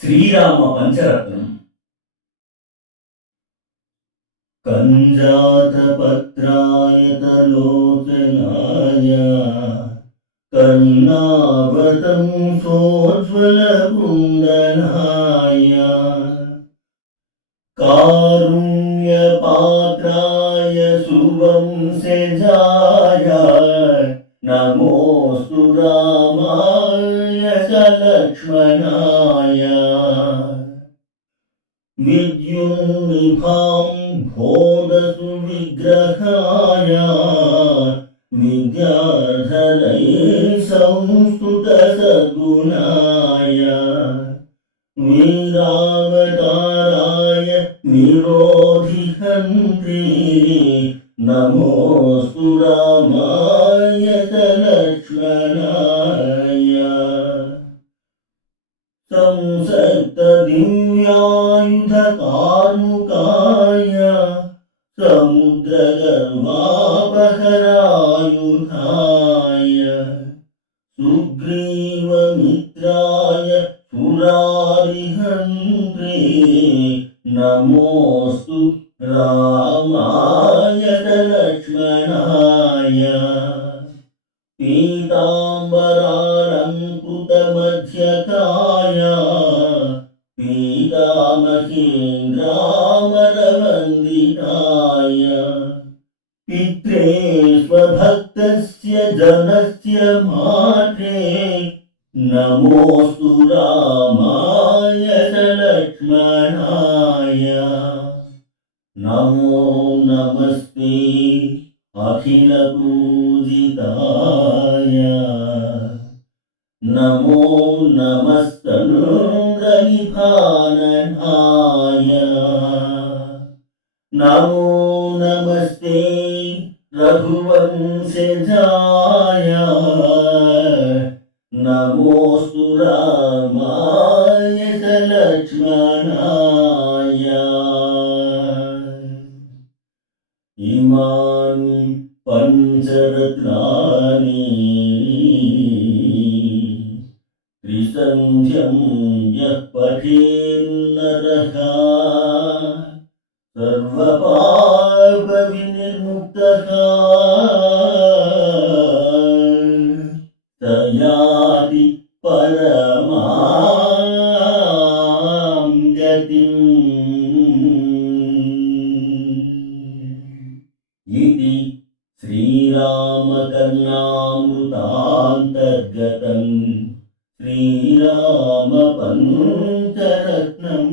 శ్రీరామ పంచరత్నం. కంజాతపత్రాయతలోచనాయ కర్ణావతం సోజ్వలకుండలాయ కారుణ్యపాత్రాయ సువంశజాయ నమోస్తు రామాయ సలక్ష్మణాయ విద్యున్నిభాం భోదసు విగ్రహాయ విద్యాధరై సంస్తుత సద్గుణాయ వీరావతారాయ నిరోధిహంత్రి నమోస్తు రామాయ సలక్ష్మణాయ సంసక్త దివ్యాయుధ కార్ముకాయ సముద్రగర్వాపహరాయుధాయ సుగ్రీవమిత్రాయ సురారిహంత్రి నమోస్తు రామాయ లక్ష్మణాయ పీతాంబరాలంకృతమధ్యకాయ పీతామహేంద్రామరవందితాయ పిత్రే స్వభక్తస్య జనస్య మాత్రే నమోస్తు రామాయ సలక్ష్మణాయ నమో నమస్తే అఖిల పూజితాయ నమో నమస్తనుంద్రనిభాననాయ నమో నమస్తే రఘువంశజాయ నమోస్తు రామాయ సలక్ష్మణాయ ఇమాని పంచరత్నాని త్రిసంధ్యం యః పఠేన్నరః సర్వపాప వినిర్ముక్తః తయాతి పరమాం గతిం ఇది శ్రీరామకర్ణామృతాంతర్గతం శ్రీరామ పంచరత్నం.